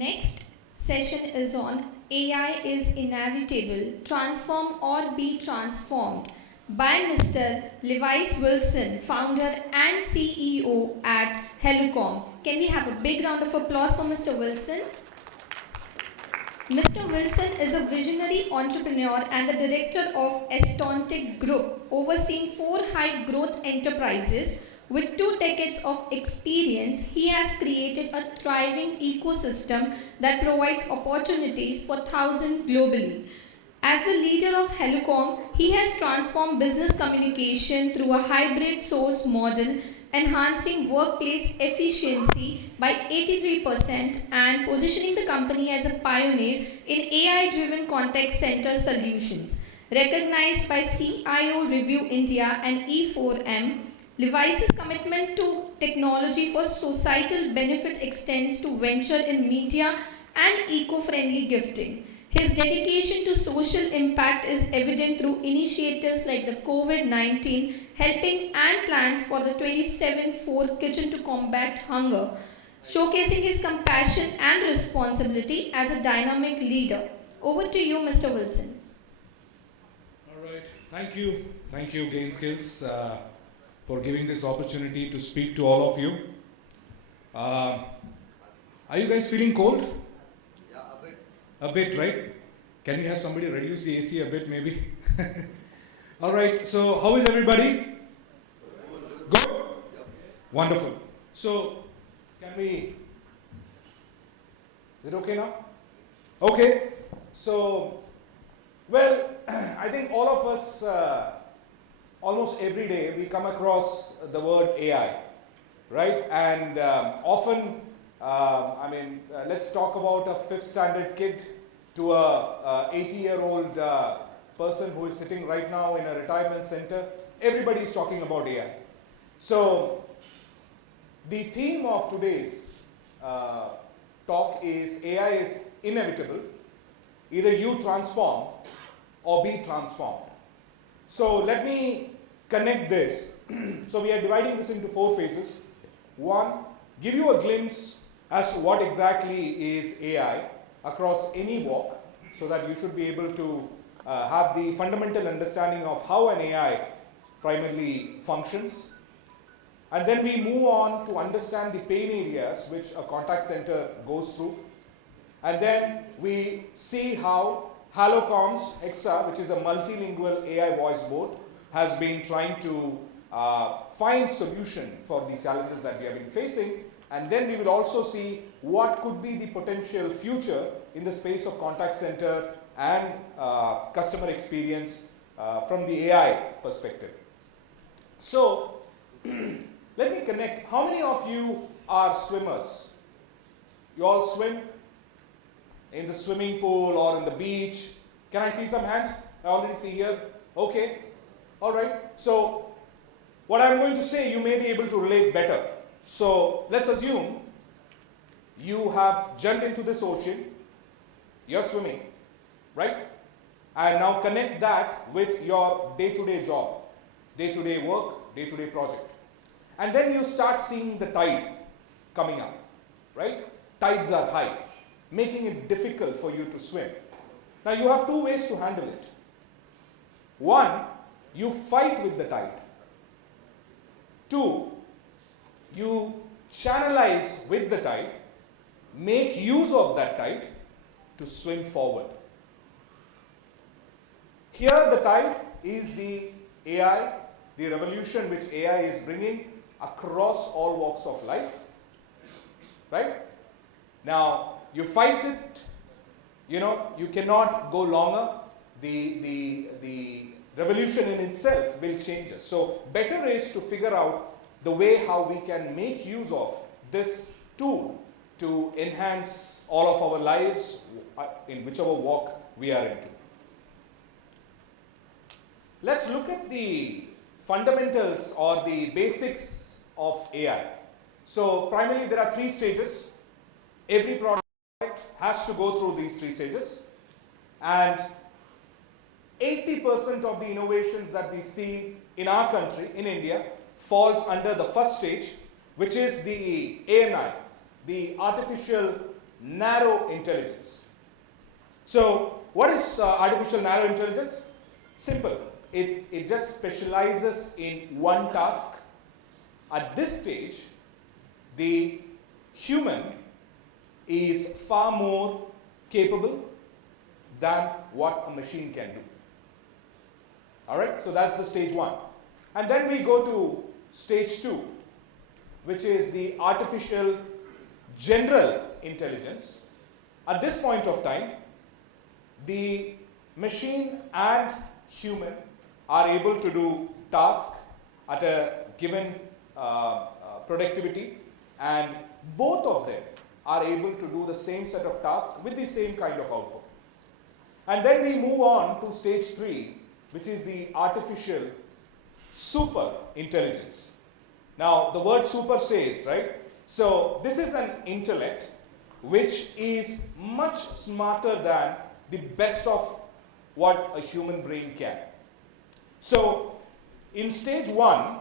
next session is on AI is inevitable, transform or be transformed by Mr. Levis Wilson, founder and CEO at Haloocom. Can we have a big round of applause for Mr. Wilson? Mr. Wilson is a visionary entrepreneur and the director of Estontic Group, overseeing 4 high-growth enterprises. With 2 decades of experience, he has created a thriving ecosystem that provides opportunities for thousands globally. As the leader of Haloocom, he has transformed business communication through a hybrid source model, enhancing workplace efficiency by 83% and positioning the company as a pioneer in AI-driven contact center solutions. Recognized by CIO Review India and E4M, Levis's commitment to technology for societal benefit extends to venture in media and eco-friendly gifting. His dedication to social impact is evident through initiatives like the COVID-19 helping and plans for the 27-4 Kitchen to Combat Hunger, showcasing his compassion and responsibility as a dynamic leader. Over to you, Mr. Wilson. All right. Thank you. Thank you, Gain Skills, for giving this opportunity to speak to all of you. Are you guys feeling cold? A bit, right? Can we have somebody reduce the AC a bit, maybe? All right, so how is everybody? Good? Wonderful. So, can we... Is it okay now? Okay. So, well, I think all of us, almost every day, we come across the word AI, right? And often, let's talk about a 5th standard kid to a 80-year-old person who is sitting right now in a retirement center. Everybody is talking about AI. So the theme of today's talk is AI is inevitable. Either you transform or be transformed. So let me connect this. So we are dividing this into 4 phases. 1, give you a glimpse as to what exactly is AI across any walk, so that you should be able to have the fundamental understanding of how an AI primarily functions. And then we move on to understand the pain areas which a contact center goes through. And then we see how Haloocom's Hexa, which is a multilingual AI voice board, has been trying to find solution for the challenges that we have been facing. And then we will also see what could be the potential future in the space of contact center and customer experience from the AI perspective. So, let me connect. How many of you are swimmers? You all swim in the swimming pool or in the beach? Can I see some hands? I already see here. Okay. All right. So, what I'm going to say, you may be able to relate better. So, let's assume you have jumped into this ocean, you're swimming, right? And now connect that with your day-to-day job, day-to-day work, day-to-day project. And then you start seeing the tide coming up, right? Tides are high, making it difficult for you to swim. Now you have 2 ways to handle it. 1, you fight with the tide. 2, you channelize with the tide, make use of that tide to swim forward. Here the tide is the AI, the revolution which AI is bringing across all walks of life, right? Now you fight it, you cannot go longer. The revolution in itself will change us. So better is to figure out the way how we can make use of this tool to enhance all of our lives in whichever walk we are into. Let's look at the fundamentals or the basics of AI. So primarily there are 3 stages. Every product has to go through these 3 stages. And 80% of the innovations that we see in our country, in India, falls under the first stage, which is the ANI, the artificial narrow intelligence. So what is artificial narrow intelligence? Simple. It just specializes in one task. At this stage, the human is far more capable than what a machine can do. All right, so that's the stage one. And then we go to stage two, which is the artificial general intelligence. At this point of time, the machine and human are able to do tasks at a given productivity, and both of them are able to do the same set of tasks with the same kind of output. And then we move on to stage three, which is the artificial super intelligence. Now, the word super says, right? So, this is an intellect which is much smarter than the best of what a human brain can. So, in stage one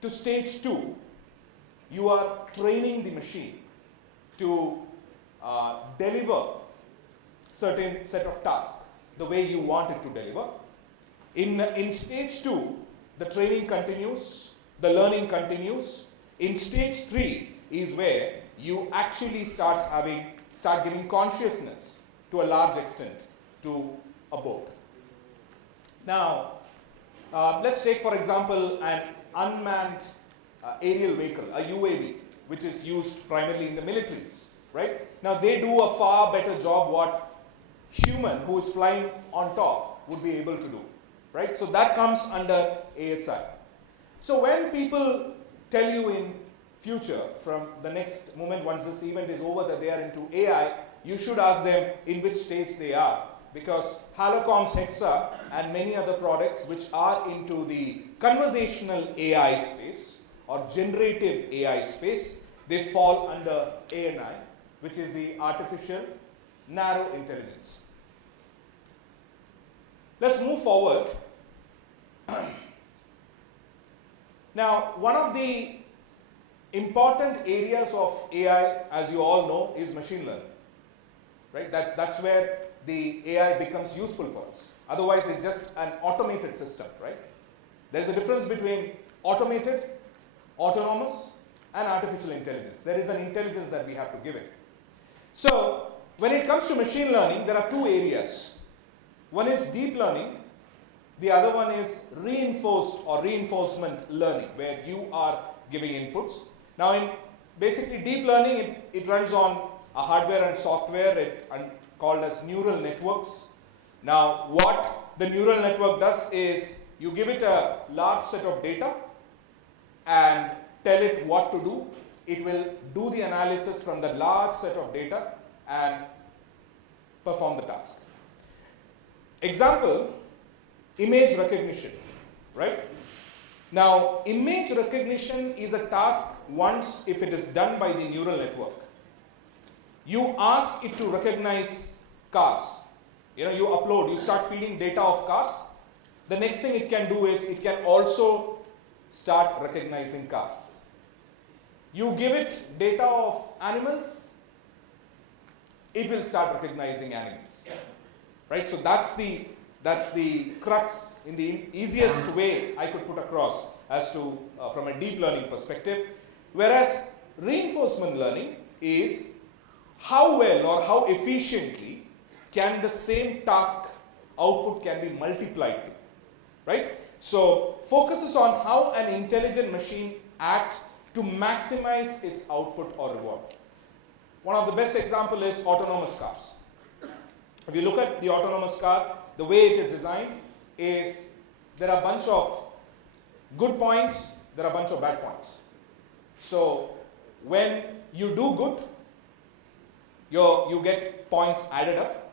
to stage two, you are training the machine to deliver certain set of tasks the way you want it to deliver. In stage two, the training continues, the learning continues. In stage three is where you actually start giving consciousness to a large extent to a boat. Now, let's take for example an unmanned aerial vehicle, a UAV, which is used primarily in the militaries, right? Now they do a far better job what human who is flying on top would be able to do, right? So that comes under ASI. So when people tell you in future, from the next moment once this event is over, that they are into AI, you should ask them in which stage they are, because Haloocom's Hexa and many other products which are into the conversational AI space or generative AI space, they fall under ANI, which is the artificial narrow intelligence. Let's move forward. Now, one of the important areas of AI, as you all know, is machine learning. Right? That's where the AI becomes useful for us. Otherwise, it's just an automated system, right? There's a difference between automated, autonomous, and artificial intelligence. There is an intelligence that we have to give it. So, when it comes to machine learning, there are two areas. One is deep learning. The other one is reinforced or reinforcement learning, where you are giving inputs. Now, in basically deep learning, it runs on a hardware and software called as neural networks. Now, what the neural network does is you give it a large set of data and tell it what to do. It will do the analysis from the large set of data and perform the task. Example, image recognition, right? Now, image recognition is a task once if it is done by the neural network. You ask it to recognize cars. You upload, you start feeding data of cars. The next thing it can do is it can also start recognizing cars. You give it data of animals, it will start recognizing animals. Right? So that's the crux in the easiest way I could put across as to from a deep learning perspective. Whereas reinforcement learning is how well or how efficiently can the same task output can be multiplied to, right? So focuses on how an intelligent machine acts to maximize its output or reward. One of the best example is autonomous cars. If you look at the autonomous car, the way it is designed is there are a bunch of good points, there are a bunch of bad points. So when you do good, you get points added up,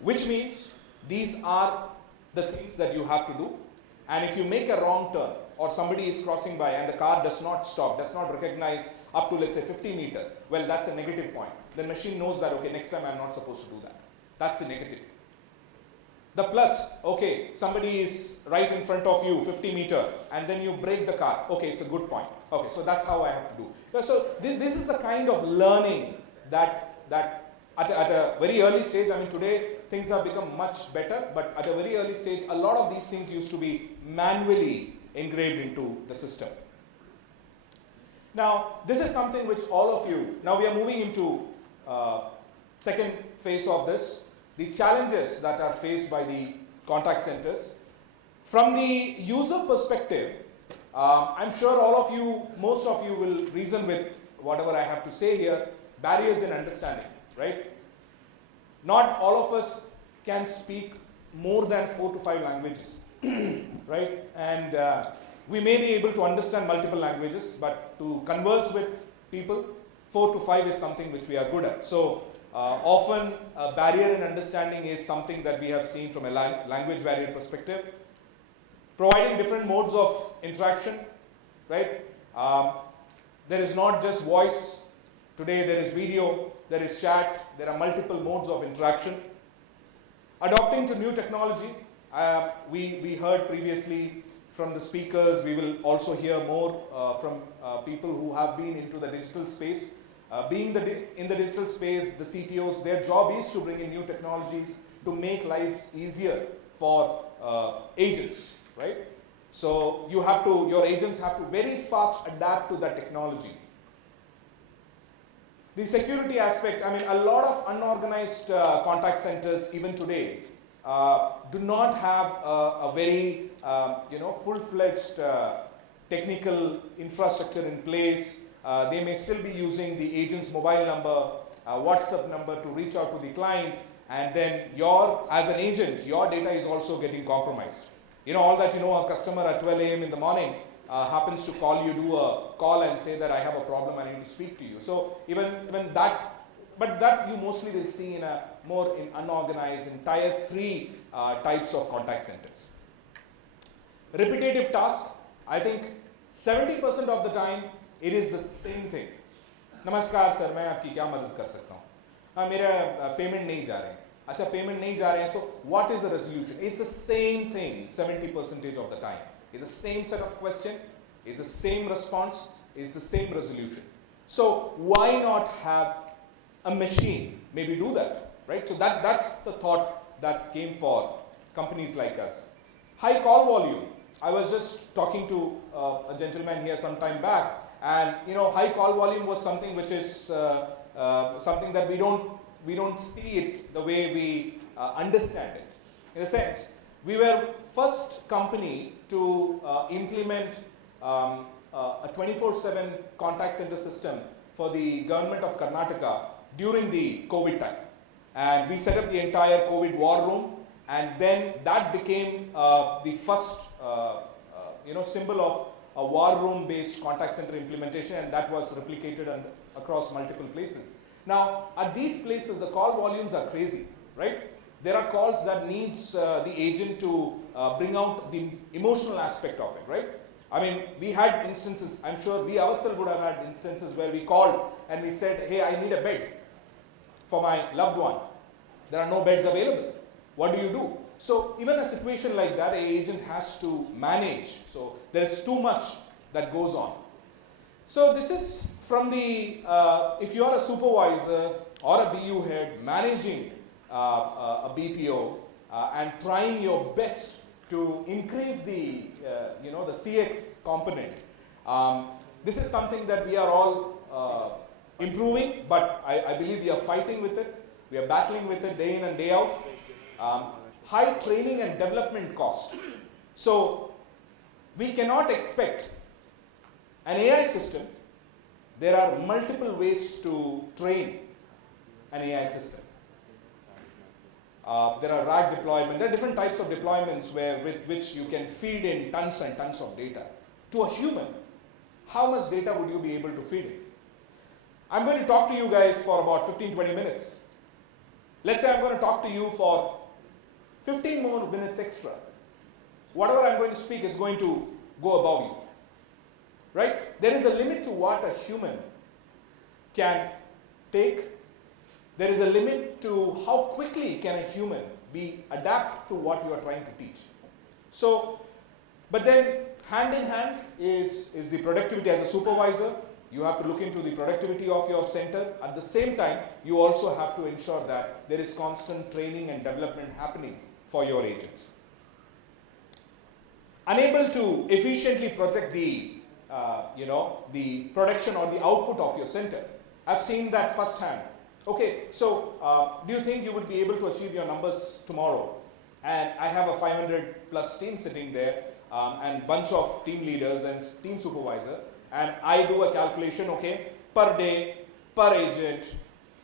which means these are the things that you have to do. And if you make a wrong turn or somebody is crossing by and the car does not stop, does not recognize up to let's say 50 meters, well, that's a negative point. The machine knows that, okay, next time I'm not supposed to do that. That's the negative. The plus, okay, somebody is right in front of you, 50 meters, and then you brake the car. Okay, it's a good point. Okay, so that's how I have to do. So this is the kind of learning that at a very early stage, I mean today things have become much better, but at a very early stage, a lot of these things used to be manually engraved into the system. Now, this is something which all of you, now we are moving into second phase of this, the challenges that are faced by the contact centers. From the user perspective, I'm sure all of you, most of you will reason with whatever I have to say here, barriers in understanding, right? Not all of us can speak more than 4 to 5 languages, right? And we may be able to understand multiple languages, but to converse with people, 4 to 5 is something which we are good at. So often a barrier in understanding is something that we have seen from a language barrier perspective. Providing different modes of interaction, right? There is not just voice. Today there is video, there is chat, there are multiple modes of interaction. Adopting to new technology. We heard previously from the speakers, we will also hear more from people who have been into the digital space. Being in the digital space, the CTOs, their job is to bring in new technologies to make lives easier for agents, right? So your agents have to very fast adapt to that technology. The security aspect, I mean, a lot of unorganized contact centers even today do not have a very full-fledged technical infrastructure in place. They may still be using the agent's mobile number, WhatsApp number to reach out to the client, and then as an agent, your data is also getting compromised. All that a customer at 12 a.m. in the morning happens to call you, do a call and say that I have a problem, I need to speak to you. So even that, but that you mostly will see in more unorganized, in tier 3 types of contact centers. Repetitive task, I think 70% of the time it is the same thing. नमस्कार sir, मैं आपकी क्या मदद कर सकता हूँ? हाँ, मेरा पेमेंट नहीं जा रहे हैं. अच्छा, पेमेंट नहीं जा रहे हैं. So what is the resolution? It's the same thing 70% of the time. It's the same set of question, it's the same response, it's the same resolution. So why not have a machine maybe do that, right? So that's the thought that came for companies like us. High call volume. I was just talking to a gentleman here some time back, and high call volume was something which is something that we don't see it the way we understand it. In a sense, we were first company to implement a 24/7 contact center system for the government of Karnataka during the COVID time. And we set up the entire COVID war room, and then that became the first symbol of a war room based contact center implementation, and that was replicated across multiple places. Now, at these places, the call volumes are crazy, right? There are calls that needs the agent to bring out the emotional aspect of it, right? I mean, we had instances, I'm sure we ourselves would have had instances where we called and we said, hey, I need a bed for my loved one. There are no beds available. What do you do? So even a situation like that, an agent has to manage. So there's too much that goes on. So this is from the, if you are a supervisor or a BU head managing a BPO and trying your best to increase the the CX component, this is something that we are all improving, but I believe we are fighting with it. We are battling with it day in and day out. High training and development cost. So we cannot expect an AI system. There are multiple ways to train an AI system. There are RAG deployment. There are different types of deployments with which you can feed in tons and tons of data. To a human, how much data would you be able to feed in? I'm going to talk to you guys for about 15-20 minutes. Let's say I'm going to talk to you for 15 more minutes extra. Whatever I'm going to speak is going to go above you. Right? There is a limit to what a human can take. There is a limit to how quickly can a human adapt to what you are trying to teach. So, but then hand in hand is the productivity as a supervisor, You have to look into the productivity of your center. At the same time, you also have to ensure that there is constant training and development happening for your agents. Unable to efficiently project the the production or the output of your center. I've seen that firsthand. Okay, so do you think you would be able to achieve your numbers tomorrow? And I have a 500 plus team sitting there and bunch of team leaders and team supervisor, and I do a calculation, okay, per day, per agent,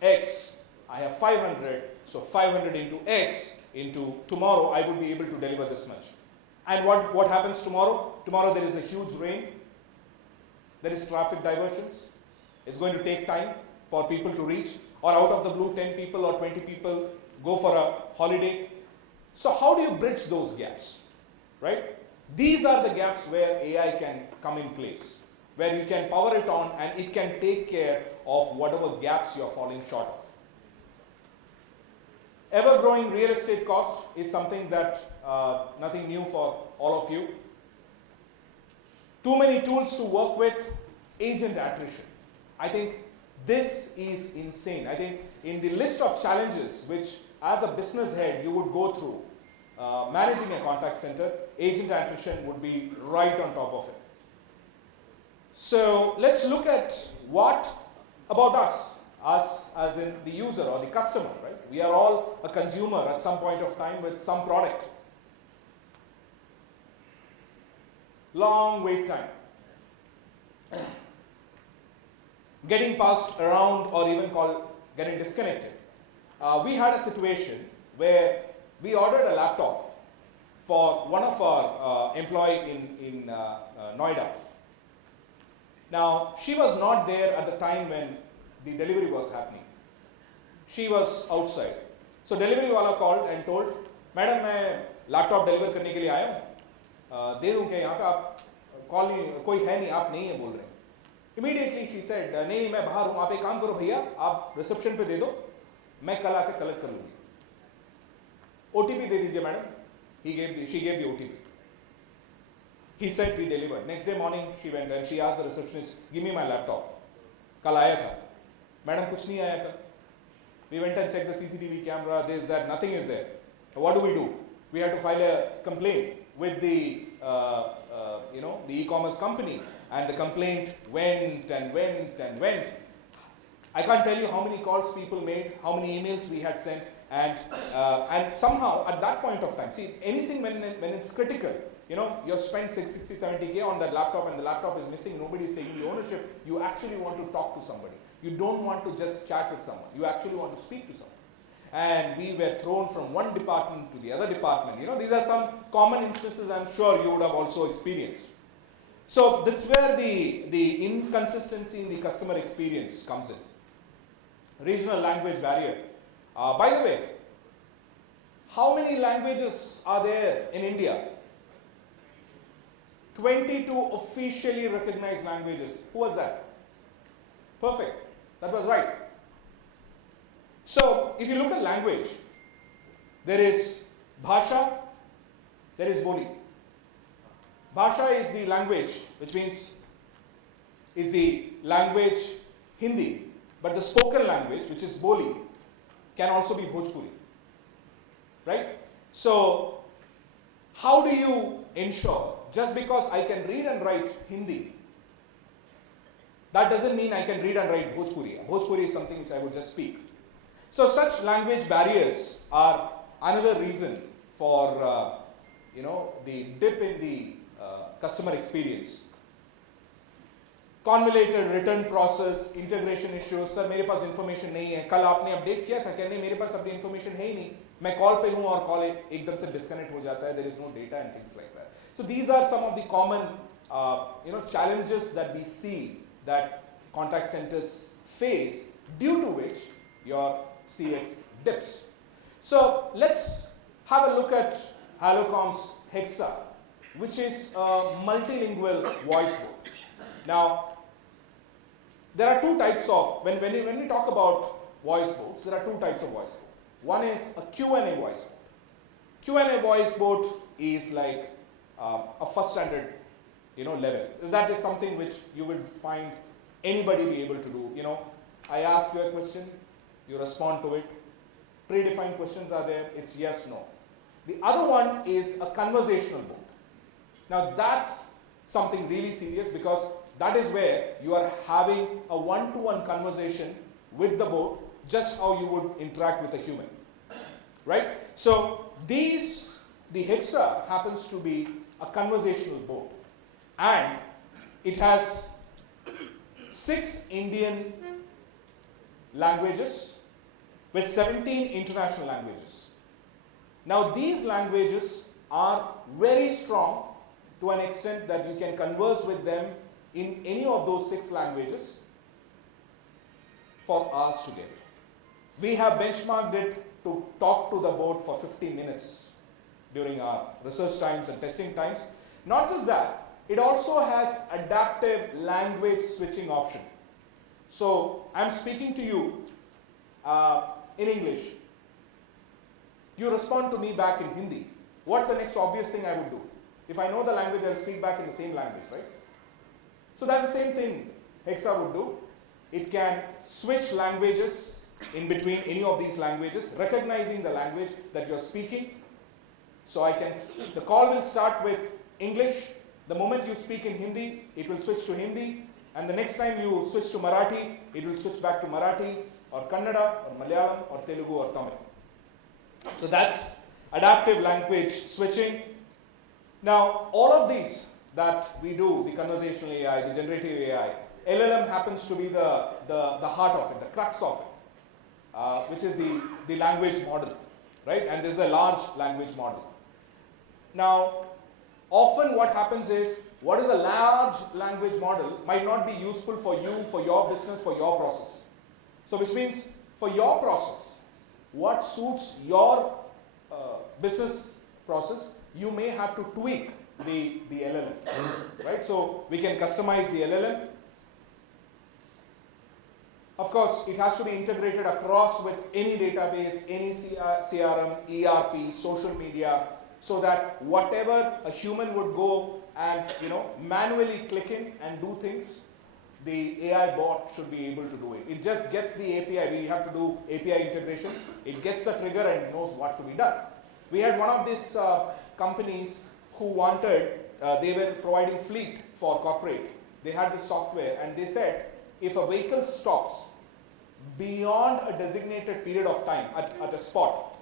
X, I have 500, so 500 into X into tomorrow I would be able to deliver this much. And what happens tomorrow? Tomorrow there is a huge rain, there is traffic diversions, it's going to take time for people to reach, or out of the blue 10 people or 20 people go for a holiday. So how do you bridge those gaps, right? These are the gaps where AI can come in place, where you can power it on and it can take care of whatever gaps you're falling short of. Ever-growing real estate cost is something that nothing new for all of you. Too many tools to work with, agent attrition. I think this is insane. I think in the list of challenges which as a business head you would go through, managing a contact center, agent attrition would be right on top of it. So let's look at what about us as in the user or the customer, right? We are all a consumer at some point of time with some product. Long wait time. Getting passed around or even called getting disconnected. We had a situation where we ordered a laptop for one of our employee in Noida. Now, she was not there at the time when the delivery was happening. She was outside. So delivery wala called and told, "Madam, मैं laptop deliver करने के लिए आया हूँ, दे दूँ क्या यहाँ पे आप कॉल नहीं कोई है नहीं आप नहीं है बोल रहे हैं." Immediately she said, नहीं मैं बाहर हूँ, आप एक काम करो भैया, आप रिसेप्शन पे दे दो, मैं कल आके कलेक्ट कर लूँगी. OTP दे दीजिए madam. She gave the OTP. He said we delivered. Next day morning she went and she asked the receptionist, "Give me my laptop." कल आया था. Madam कुछ नहीं आया कल. We went and checked the CCTV camera. There's that. Nothing is there. So what do? We had to file a complaint with the the e-commerce company, and the complaint went and went and went. I can't tell you how many calls people made, how many emails we had sent, and somehow at that point of time, see, anything when it's critical, you've spent 60, 70K on that laptop and the laptop is missing, nobody is taking the ownership, you actually want to talk to somebody. You don't want to just chat with someone, you actually want to speak to someone. And we were thrown from one department to the other department. These are some common instances I'm sure you would have also experienced. So that's where the inconsistency in the customer experience comes in. Regional language barrier. By the way, how many languages are there in India? 22 officially recognized languages. Who was that? Perfect. That was right. So, if you look at language, there is Bhasha, there is Boli. Bhasha is the language, which means is the language Hindi, but the spoken language, which is Boli, can also be Bhojpuri. Right? So, how do you ensure, just because I can read and write Hindi, that doesn't mean I can read and write Bhojpuri. Bhojpuri is something which I would just speak. So such language barriers are another reason for the dip in the customer experience. Convoluted return process, integration issues. Sir मेरे पास information नहीं है. कल आपने update किया था क्या? नहीं मेरे पास अभी information है ही नहीं. मैं कॉल पे हूँ और कॉल एकदम से disconnect हो जाता है. There is no data and things like that. So these are some of the common challenges that we see that contact centers face, due to which your CX dips. So let's have a look at Haloocom's Hexa, which is a multilingual voice book. Now, there are two types of, when we talk about voice books, there are two types of voice book. One is a Q&A voice book. Q&A voice book is like a first standard level. That is something which you will find anybody be able to do. I ask you a question, you respond to it. Predefined questions are there, it's yes, no. The other one is a conversational boat. Now that's something really serious, because that is where you are having a one-to-one conversation with the boat, just how you would interact with a human, right? So the Hexa happens to be a conversational boat, and it has 6 Indian languages with 17 international languages. Now these languages are very strong to an extent that you can converse with them in any of those 6 languages for hours together. We have benchmarked it to talk to the boat for 15 minutes during our research times and testing times. Not just that, it also has adaptive language switching option. So I'm speaking to you in English. You respond to me back in Hindi. What's the next obvious thing I would do? If I know the language, I'll speak back in the same language, right? So that's the same thing Hexa would do. It can switch languages in between any of these languages, recognizing the language that you're speaking. So the call will start with English. The moment you speak in Hindi, it will switch to Hindi. And the next time you switch to Marathi, it will switch back to Marathi, or Kannada, or Malayalam, or Telugu, or Tamil. So that's adaptive language switching. Now, all of these that we do, the conversational AI, the generative AI, LLM happens to be the heart of it, the crux of it, which is the language model, right? And this is a large language model. Now, often what happens is, what is a large language model might not be useful for you, for your business, for your process. So which means, for your process, what suits your business process, you may have to tweak the LLM, right? So we can customize the LLM. Of course, it has to be integrated across with any database, any CRM, ERP, social media, so that whatever a human would go and manually click in and do things, the AI bot should be able to do it. It just gets the API. We have to do API integration. It gets the trigger and it knows what to be done. We had one of these companies who wanted, they were providing fleet for corporate. They had this software, and they said, if a vehicle stops beyond a designated period of time at a spot,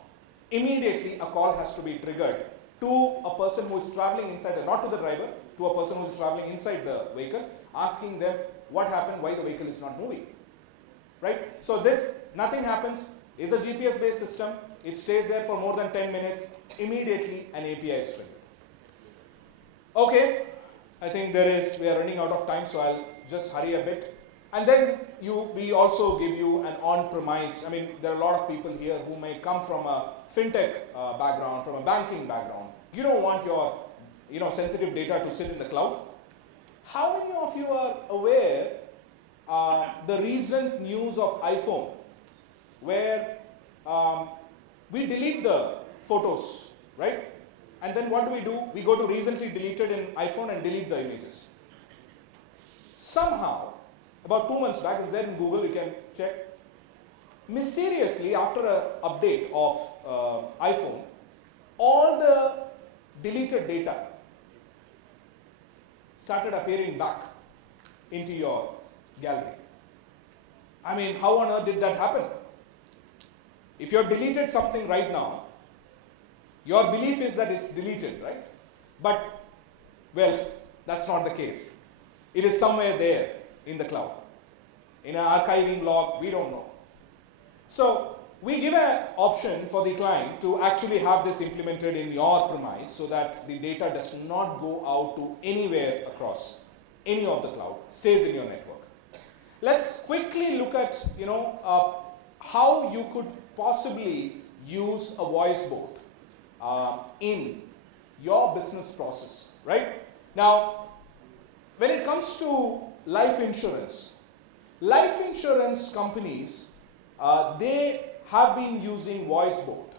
immediately a call has to be triggered to a person who is traveling inside, not to the driver, to a person who is traveling inside the vehicle, asking them what happened, why the vehicle is not moving, right? So nothing happens. It's a GPS based system. It stays there for more than 10 minutes. Immediately an API is triggered. Okay, I think we are running out of time, so I'll just hurry a bit. And then we also give you an on-premise. I mean, there are a lot of people here who may come from a fintech background, from a banking background. You don't want your sensitive data to sit in the cloud. How many of you are aware the recent news of iPhone, where we delete the photos, right? And then what do? We go to recently deleted in iPhone and delete the images. Somehow, about 2 months back, it's there in Google, you can check. Mysteriously, after an update of iPhone, all the deleted data started appearing back into your gallery. I mean, how on earth did that happen? If you have deleted something right now, your belief is that it's deleted, right? But, well, that's not the case. It is somewhere there in the cloud. In an archiving log, we don't know. So, we give an option for the client to actually have this implemented in your premise so that the data does not go out to anywhere across any of the cloud, stays in your network. Let's quickly look at, how you could possibly use a voice bot in your business process, right? Now, when it comes to life insurance companies, they have been using voice bot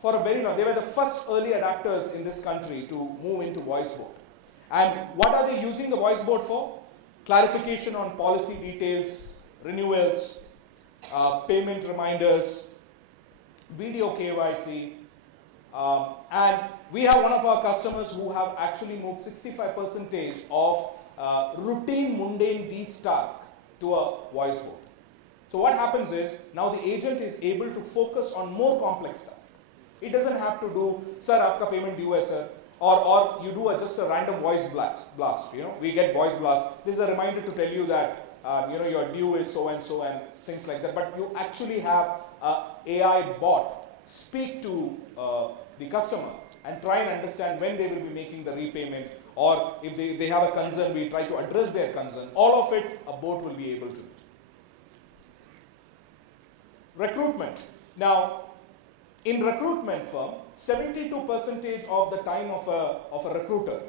for a very long. They were the first early adapters in this country to move into voice bot. And what are they using the voice bot for? clarification on policy details, renewals, payment reminders, video KYC, and we have one of our customers who have actually moved 65% of routine, mundane these tasks to a voice bot. So what happens is, now the agent is able to focus on more complex tasks. It doesn't have to do, sir, aapka payment due hai sir, or you do just a random voice blast. We get voice blast. This is a reminder to tell you that your due is so and so and things like that. But you actually have a AI bot speak to the customer and try and understand when they will be making the repayment, or if they have a concern, we try to address their concern. All of it, a bot will be able to do. Recruitment. Now, in recruitment firm, 72% of the time of a recruiter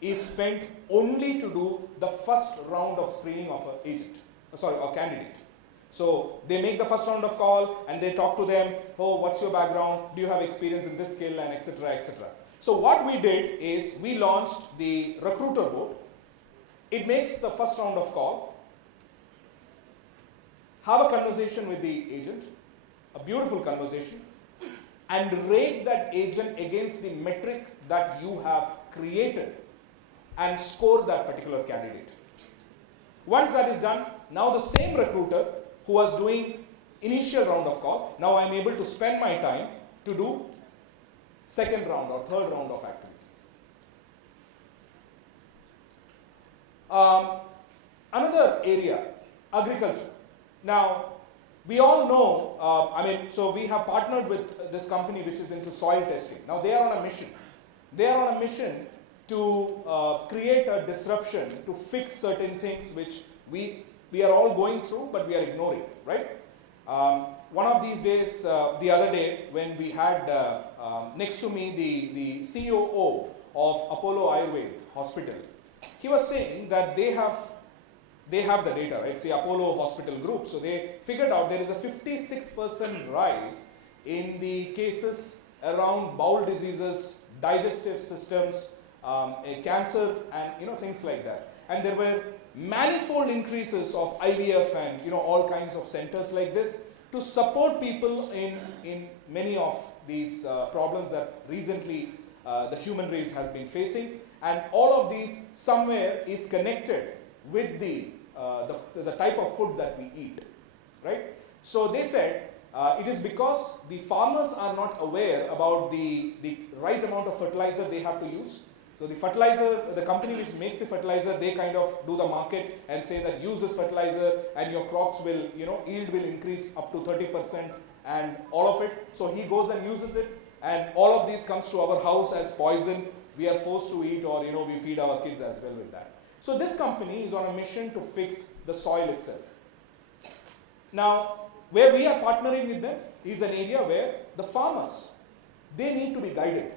is spent only to do the first round of screening of a candidate. So they make the first round of call and they talk to them, oh, what's your background? Do you have experience in this skill, and etc., etc. So what we did is we launched the recruiter bot. It makes the first round of call, have a conversation with the agent, a beautiful conversation, and rate that agent against the metric that you have created and score that particular candidate. Once that is done, now the same recruiter who was doing initial round of call, now I'm able to spend my time to do second round or third round of activities. Another area, agriculture. Now, we all know, so we have partnered with this company which is into soil testing. Now they are on a mission. They are on a mission to create a disruption, to fix certain things which we are all going through, but we are ignoring, right? One of these days, the other day, when we had next to me the COO of Apollo Ayurved Hospital, he was saying that they have the data, right? Say Apollo Hospital Group. So they figured out there is a 56% rise in the cases around bowel diseases, digestive systems, cancer, and things like that. And there were manifold increases of IVF and all kinds of centers like this to support people in many of these problems that recently the human race has been facing. And all of these somewhere is connected with the type of food that we eat, right? So they said it is because the farmers are not aware about the right amount of fertilizer they have to use. So the fertilizer, the company which makes the fertilizer, they kind of do the market and say that use this fertilizer and your crops will, yield will increase up to 30% and all of it. So he goes and uses it, and all of these comes to our house as poison. We are forced to eat, or we feed our kids as well with that. So this company is on a mission to fix the soil itself. Now, where we are partnering with them is an area where the farmers, they need to be guided.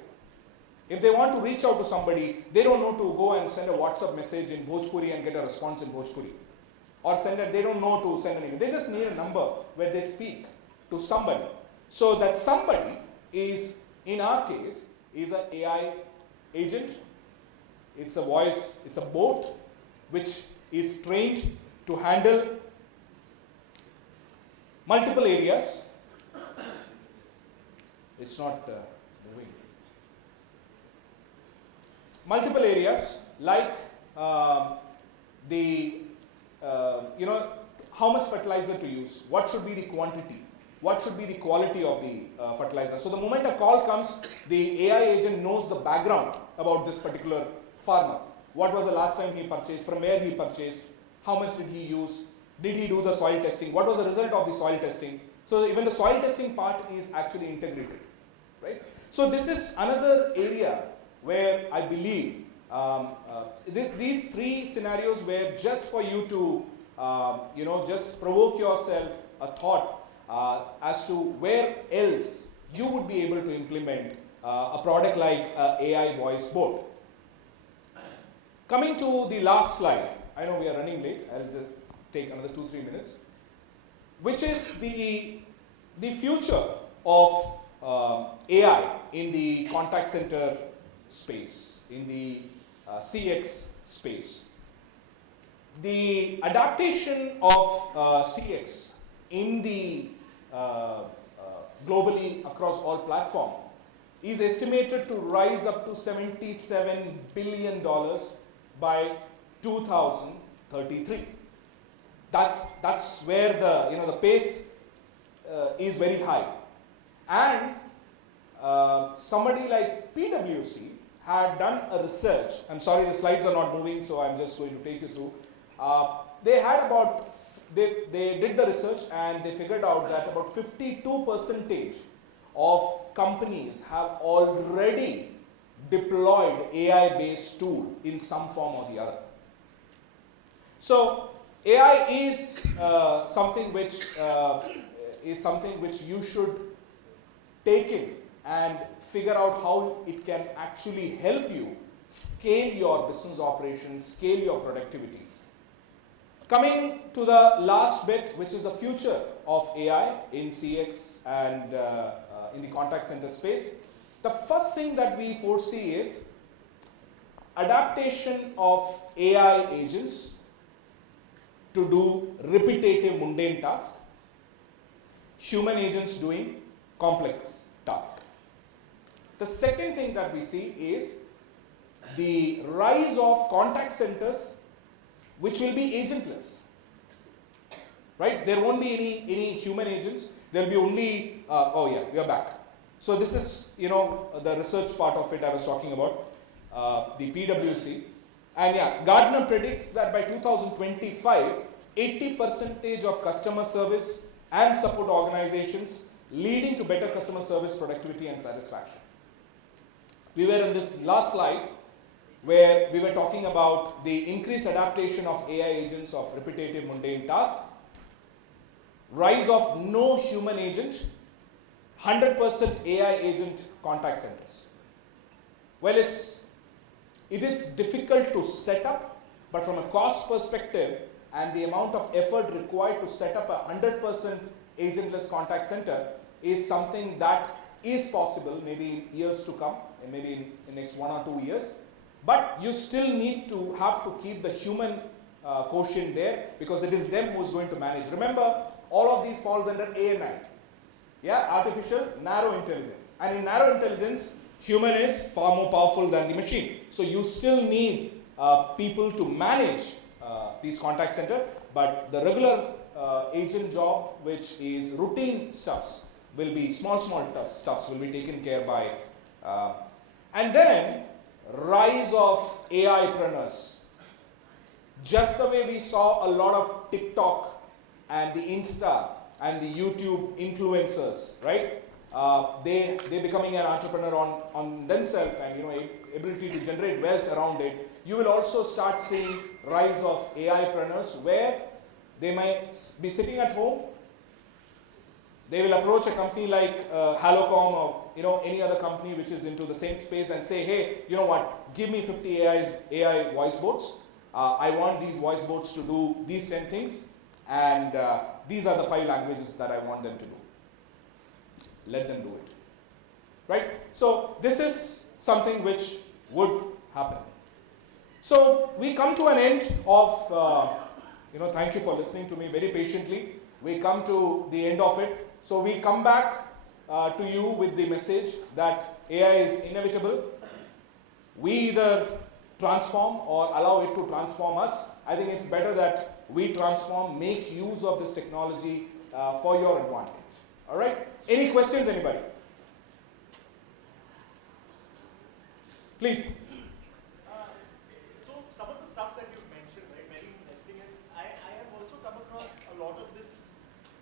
If they want to reach out to somebody, they don't know to go and send a WhatsApp message in Bhojpuri and get a response in Bhojpuri. Or they don't know to send an email. They just need a number where they speak to somebody. So that somebody is, in our case, is an AI agent. It's a voice, it's a bot which is trained to handle multiple areas. It's not moving. Multiple areas like how much fertilizer to use, what should be the quantity, what should be the quality of the fertilizer. So the moment a call comes, the AI agent knows the background about this particular farmer. What was the last time he purchased, from where he purchased, how much did he use, did he do the soil testing, what was the result of the soil testing. So even the soil testing part is actually integrated, right? So this is another area where I believe these three scenarios were just for you to, just provoke yourself a thought as to where else you would be able to implement a product like AI voice bot. Coming to the last slide, I know we are running late, I'll just take another 2-3 minutes, which is the future of AI in the contact center space, in the CX space. the adaptation of CX in the globally across all platforms is estimated to rise up to $77 billion by 2033. That's where the pace is very high, and somebody like PwC had done a research. I'm sorry, the slides are not moving, so I'm just going to take you through. They did the research and they figured out that about 52% of companies have already deployed AI-based tool in some form or the other. So AI is something which you should take in and figure out how it can actually help you scale your business operations, scale your productivity. Coming to the last bit, which is the future of AI in CX and in the contact center space, the first thing that we foresee is adaptation of AI agents to do repetitive mundane tasks, human agents doing complex tasks. The second thing that we see is the rise of contact centers which will be agentless. Right? There won't be any human agents. There will be only, oh yeah, we are back. So this is, the research part of it I was talking about, the PwC. And yeah, Gartner predicts that by 2025, 80% of customer service and support organizations leading to better customer service productivity and satisfaction. We were in this last slide where we were talking about the increased adaptation of AI agents of repetitive mundane tasks, rise of no human agent, 100% AI agent contact centers. Well, it is difficult to set up, but from a cost perspective and the amount of effort required to set up a 100% agentless contact center is something that is possible maybe in years to come, and maybe in the next 1 or 2 years. But you still have to keep the human quotient there, because it is them who's going to manage. Remember, all of these falls under ANI. Yeah, artificial narrow intelligence. And in narrow intelligence, human is far more powerful than the machine. So you still need people to manage these contact center, but the regular agent job, which is routine stuffs, will be small stuffs will be taken care by. And then rise of AI-preneurs. Just the way we saw a lot of TikTok and the Insta and the YouTube influencers, right? They becoming an entrepreneur on themselves, and ability to generate wealth around it. You will also start seeing rise of AI-preneurs where they might be sitting at home. They will approach a company like Haloocom or any other company which is into the same space and say, hey, you know what? Give me 50 AI voice bots. I want these voice bots to do these 10 things, and these are the 5 languages that I want them to do. Let them do it. Right? So this is something which would happen. So we come to an end of, thank you for listening to me very patiently. We come to the end of it. So we come back to you with the message that AI is inevitable. We either transform or allow it to transform us. I think it's better that we transform, make use of this technology for your advantage. All right? Any questions, anybody? Please. So some of the stuff that you've mentioned, right, very interesting, and I have also come across a lot of this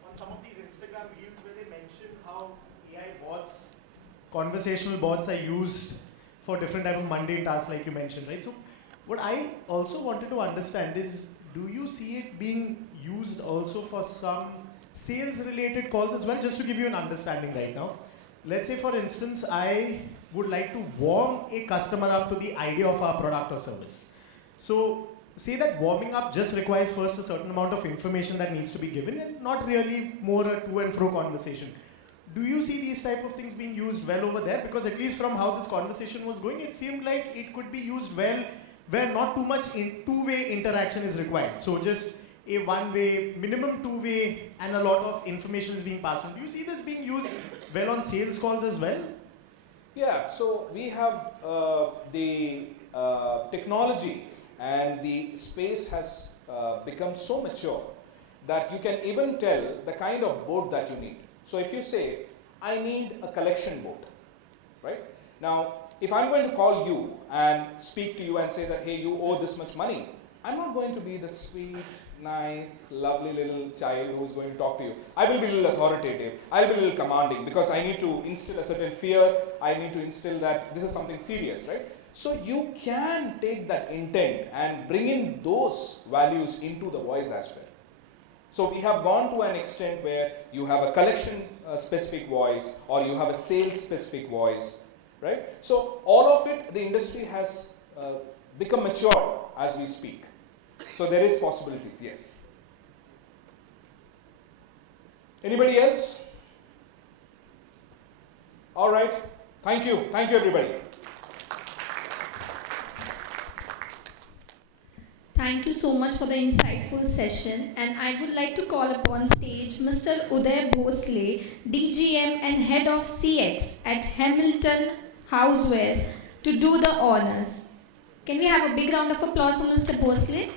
on some of these Instagram reels where they mention how AI bots, conversational bots are used for different type of mundane tasks like you mentioned, right? So what I also wanted to understand is, do you see it being used also for some sales related calls as well? Just to give you an understanding right now. Let's say for instance, I would like to warm a customer up to the idea of our product or service. So say that warming up just requires first a certain amount of information that needs to be given and not really more a to and fro conversation. Do you see these type of things being used well over there? Because at least from how this conversation was going, it seemed like it could be used well where not too much two-way interaction is required. So just a one-way, minimum two-way, and a lot of information is being passed on. Do you see this being used well on sales calls as well? Yeah, so we have the technology and the space has become so mature that you can even tell the kind of board that you need. So if you say, I need a collection board, right? Now, if I'm going to call you and speak to you and say that, hey, you owe this much money, I'm not going to be the sweet, nice, lovely little child who's going to talk to you. I will be a little authoritative. I'll be a little commanding because I need to instill a certain fear. I need to instill that this is something serious, right? So you can take that intent and bring in those values into the voice as well. So we have gone to an extent where you have a collection specific voice or you have a sales specific voice, right? So all of it, the industry has become mature as we speak. So there is possibilities, yes. Anybody else? All right. Thank you. Thank you, everybody. Thank you so much for the insightful session, and I would like to call upon stage Mr. Uday Bhosle, DGM and Head of CX at Hamilton Housewares, to do the honors. Can we have a big round of applause for Mr. Bhosle?